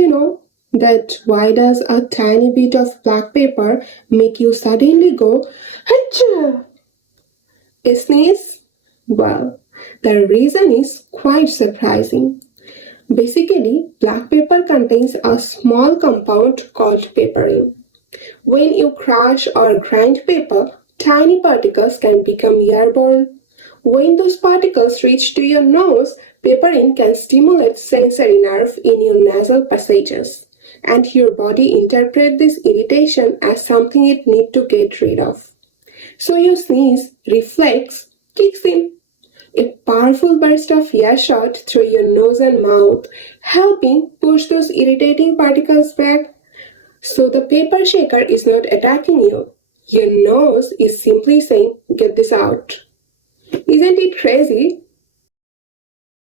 you know that why does a tiny bit of black pepper make you suddenly go, Achoo! A sneeze? Well, the reason is quite surprising. Basically, black pepper contains a small compound called piperine. When you crush or grind pepper, tiny particles can become airborne. When those particles reach to your nose, piperine can stimulate sensory nerve in your nasal passages, and your body interprets this irritation as something it needs to get rid of. So your sneeze reflex kicks in. A powerful burst of air shot through your nose and mouth, helping push those irritating particles back. So the paper shaker is not attacking you. Your nose is simply saying, get this out. Isn't it crazy?